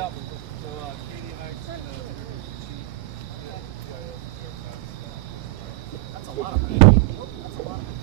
Yeah. So Katie and I kind of interviewed the chief. That's a lot of people. That's a lot of people.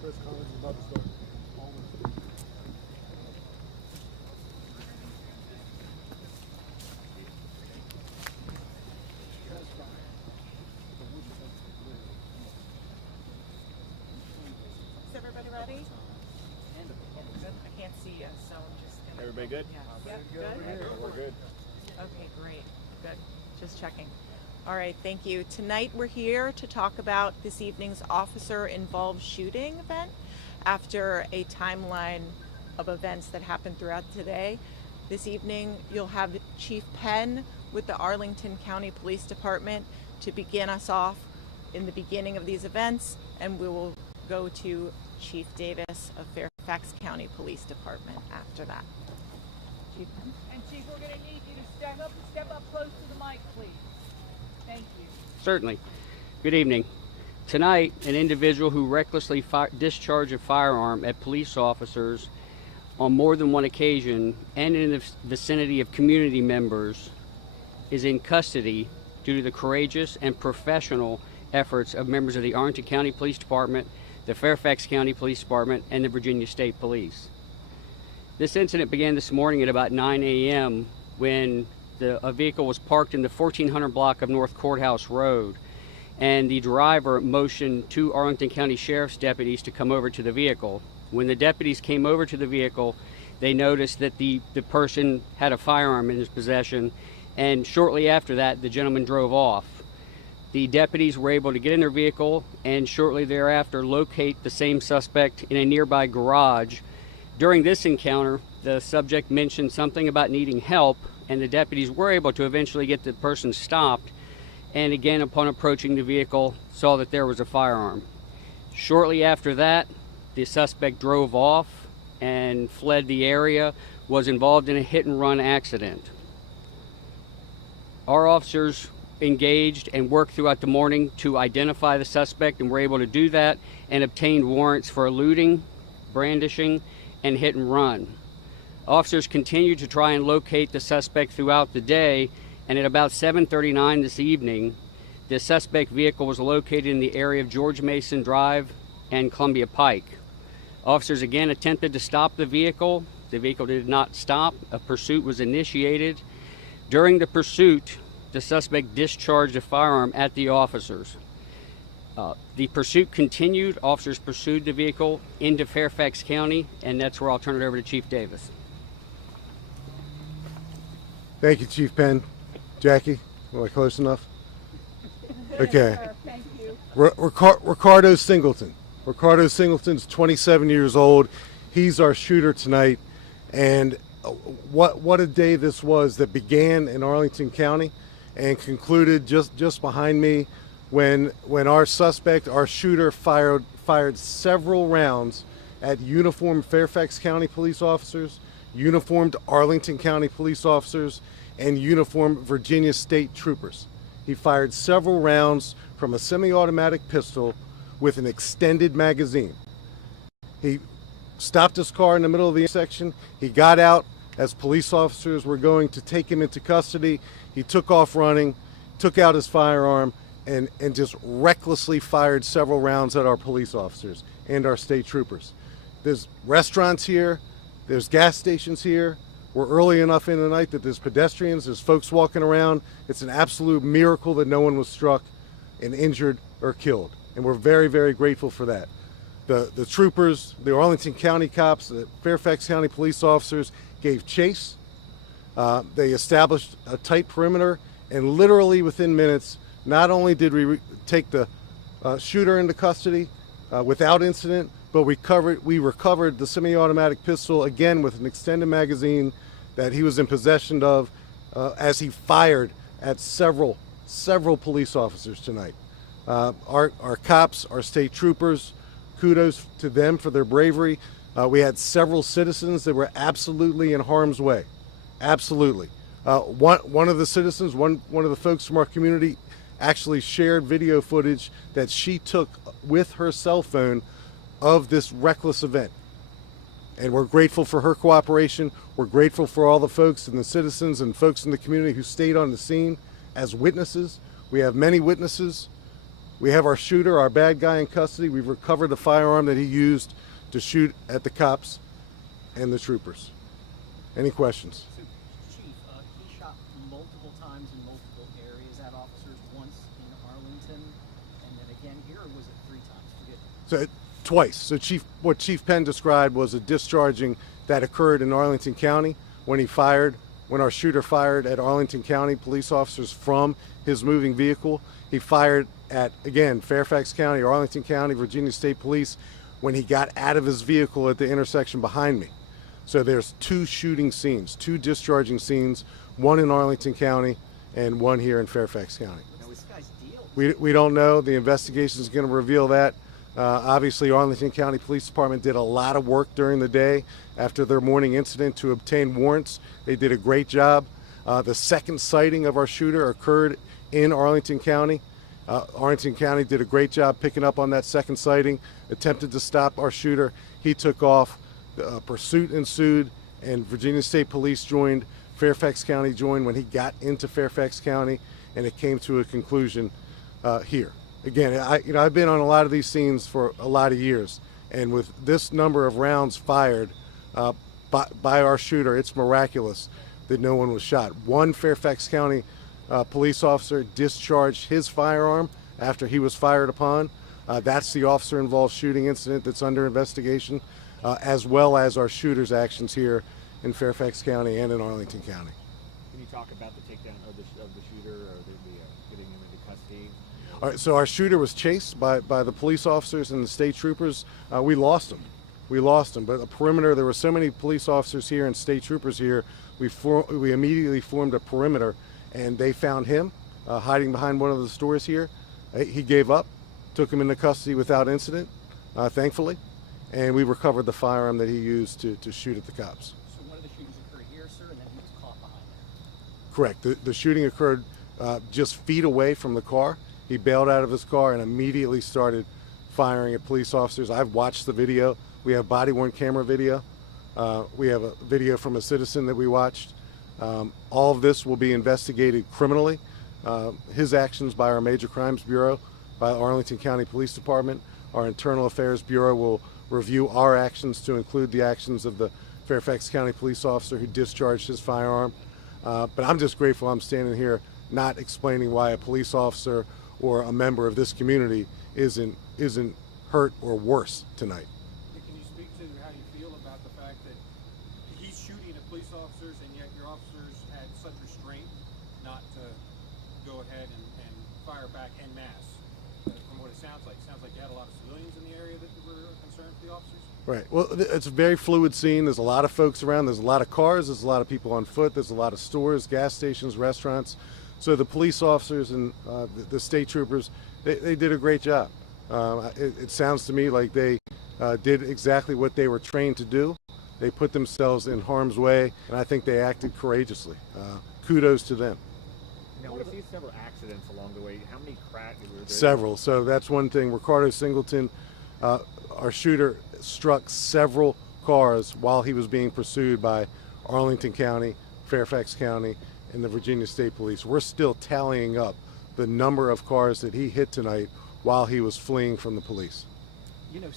Chris Collins is about to start. Is everybody ready? Good. I can't see you, so I'm just gonna... Everybody good? Yeah. Good? We're good. Okay, great. Good. Just checking. All right, thank you. Tonight we're here to talk about this evening's officer-involved shooting event after a timeline of events that happened throughout today. This evening you'll have Chief Penn with the Arlington County Police Department to begin us off in the beginning of these events, and we will go to Chief Davis of Fairfax County Police Department after that. Chief Penn? And Chief, we're going to need you to step up close to the mic, please. Thank you. Certainly. Good evening. Tonight, an individual who recklessly discharged a firearm at police officers on more than one occasion and in the vicinity of community members is in custody due to the courageous and professional efforts of members of the Arlington County Police Department, the Fairfax County Police Department, and the Virginia State Police. This incident began this morning at about 9 a.m. when a vehicle was parked in the 1400 block of North Courthouse Road, and the driver motioned two Arlington County Sheriff's deputies to come over to the vehicle. When the deputies came over to the vehicle, they noticed that the person had a firearm in his possession, and shortly after that, the gentleman drove off. The deputies were able to get in their vehicle and shortly thereafter locate the same suspect in a nearby garage. During this encounter, the subject mentioned something about needing help, and the deputies were able to eventually get the person stopped, and again, upon approaching the vehicle, saw that there was a firearm. Shortly after that, the suspect drove off and fled the area, was involved in a hit-and-run accident. Our officers engaged and worked throughout the morning to identify the suspect, and were able to do that and obtained warrants for looting, brandishing, and hit and run. Officers continued to try and locate the suspect throughout the day, and at about 7:39 this evening, the suspect vehicle was located in the area of George Mason Drive and Columbia Pike. Officers again attempted to stop the vehicle. The vehicle did not stop. A pursuit was initiated. During the pursuit, the suspect discharged a firearm at the officers. The pursuit continued. Officers pursued the vehicle into Fairfax County, and that's where I'll turn it over to Chief Davis. Thank you, Chief Penn. Jackie, am I close enough? Okay. Thank you. Ricardo Singleton. Ricardo Singleton's 27 years old. He's our shooter tonight. And what a day this was that began in Arlington County and concluded just behind me when our suspect, our shooter, fired several rounds at uniformed Fairfax County police officers, uniformed Arlington County police officers, and uniformed Virginia State troopers. He fired several rounds from a semi-automatic pistol with an extended magazine. He stopped his car in the middle of the intersection. He got out as police officers were going to take him into custody. He took off running, took out his firearm, and just recklessly fired several rounds at our police officers and our state troopers. There's restaurants here, there's gas stations here. We're early enough in the night that there's pedestrians, there's folks walking around. It's an absolute miracle that no one was struck and injured or killed. And we're very, very grateful for that. The troopers, the Arlington County cops, the Fairfax County police officers gave chase. They established a tight perimeter, and literally within minutes, not only did we take the shooter into custody without incident, but we recovered the semi-automatic pistol, again with an extended magazine that he was in possession of as he fired at several police officers tonight. Our cops, our state troopers, kudos to them for their bravery. We had several citizens that were absolutely in harm's way. Absolutely. One of the citizens, one of the folks from our community, actually shared video footage that she took with her cell phone of this reckless event. And we're grateful for her cooperation. We're grateful for all the folks and the citizens and folks in the community who stayed on the scene as witnesses. We have many witnesses. We have our shooter, our bad guy, in custody. We've recovered the firearm that he used to shoot at the cops and the troopers. Any questions? So, Chief, he shot multiple times in multiple areas at officers, once in Arlington, and then again here, or was it 3 times? Forget. Twice. So what Chief Penn described was a discharging that occurred in Arlington County when our shooter fired at Arlington County police officers from his moving vehicle. He fired at, again, Fairfax County, Arlington County, Virginia State Police when he got out of his vehicle at the intersection behind me. So there's 2 shooting scenes, 2 discharging scenes, one in Arlington County and one here in Fairfax County. What's this guy's deal? We don't know. The investigation is going to reveal that. Obviously, Arlington County Police Department did a lot of work during the day after their morning incident to obtain warrants. They did a great job. The second sighting of our shooter occurred in Arlington County. Arlington County did a great job picking up on that second sighting, attempted to stop our shooter. He took off. Pursuit ensued, and Virginia State Police joined. Fairfax County joined when he got into Fairfax County, and it came to a conclusion here. Again, I've been on a lot of these scenes for a lot of years, and with this number of rounds fired by our shooter, it's miraculous that no one was shot. One Fairfax County police officer discharged his firearm after he was fired upon. That's the officer-involved shooting incident that's under investigation, as well as our shooter's actions here in Fairfax County and in Arlington County. Can you talk about the takedown of the shooter or the getting him into custody? All right, so our shooter was chased by the police officers and the state troopers. We lost him. But a perimeter, there were so many police officers here and state troopers here, we immediately formed a perimeter, and they found him hiding behind one of the stores here. He gave up, took him into custody without incident, thankfully, and we recovered the firearm that he used to shoot at the cops. So one of the shootings occurred here, sir, and then he was caught behind there. Correct. The shooting occurred just feet away from the car. He bailed out of his car and immediately started firing at police officers. I've watched the video. We have body-worn camera video. We have a video from a citizen that we watched. All of this will be investigated criminally. His actions by our Major Crimes Bureau, by the Arlington County Police Department. Our Internal Affairs Bureau will review our actions to include the actions of the Fairfax County police officer who discharged his firearm. But I'm just grateful I'm standing here not explaining why a police officer or a member of this community isn't hurt or worse tonight. Can you speak to how you feel about the fact that he's shooting at police officers and yet your officers had such restraint not to go ahead and fire back en masse? From what it sounds like you had a lot of civilians in the area that were concerned for the officers? Right. Well, it's a very fluid scene. There's a lot of folks around. There's a lot of cars. There's a lot of people on foot. There's a lot of stores, gas stations, restaurants. So the police officers and the state troopers, they did a great job. It sounds to me like they did exactly what they were trained to do. They put themselves in harm's way, and I think they acted courageously. Kudos to them. Now, we've seen several accidents along the way. How many crashes were there? Several. So that's one thing. Ricardo Singleton, our shooter, struck several cars while he was being pursued by Arlington County, Fairfax County, and the Virginia State Police. We're still tallying up the number of cars that he hit tonight while he was fleeing from the police. You know,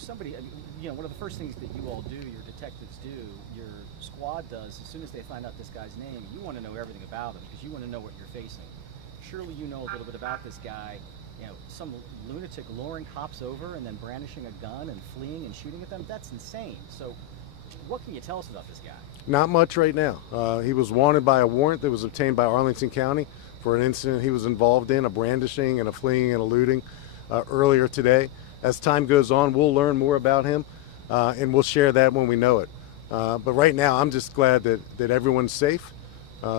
one of the first things that you all do, your detectives do, your squad does, as soon as they find out this guy's name, you want to know everything about him because you want to know what you're facing. Surely you know a little bit about this guy. You know, some lunatic luring cops over and then brandishing a gun and fleeing and shooting at them. That's insane. So what can you tell us about this guy? Not much right now. He was wanted by a warrant that was obtained by Arlington County for an incident he was involved in, a brandishing and a fleeing and a looting earlier today. As time goes on, we'll learn more about him and we'll share that when we know it. But right now, I'm just glad that everyone's safe.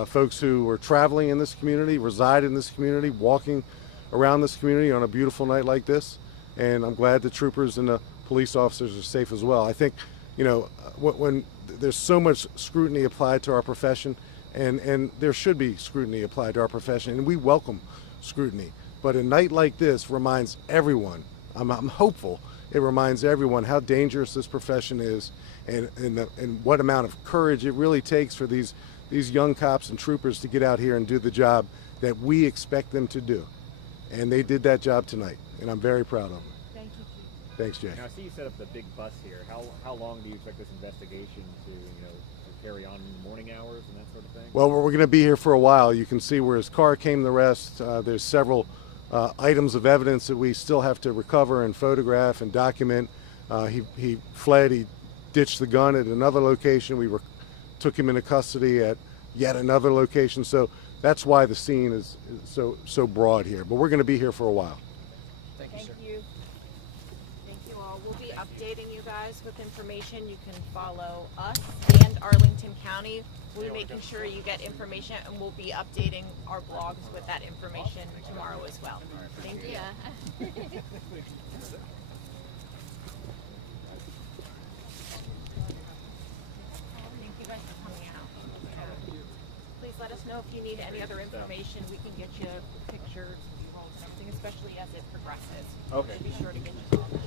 Folks who are traveling in this community, reside in this community, walking around this community on a beautiful night like this. And I'm glad the troopers and the police officers are safe as well. I think you know, when there's so much scrutiny applied to our profession, and there should be scrutiny applied to our profession, and we welcome scrutiny. But a night like this reminds everyone, I'm hopeful, it reminds everyone how dangerous this profession is, and what amount of courage it really takes for these young cops and troopers to get out here and do the job that we expect them to do. And they did that job tonight, and I'm very proud of them. Thank you, Chief. Thanks, Jay. Now, I see you set up the big bus here. How long do you expect this investigation to carry on in the morning hours and that sort of thing? Well, we're going to be here for a while. You can see where his car came to rest. There's several items of evidence that we still have to recover and photograph and document. He fled. He ditched the gun at another location. We took him into custody at yet another location. So that's why the scene is so broad here. But we're going to be here for a while. Thank you, Thank sir. you. Thank you all. We'll be updating you guys with information. You can follow us and Arlington County. We'll be making sure you get information, and we'll be updating our blogs with that information tomorrow as well. Thank you. Thank you guys for coming out. Please let us know if you need any other information. We can get you pictures, and everything, especially as it progresses. Okay. We'll be sure to get you all that.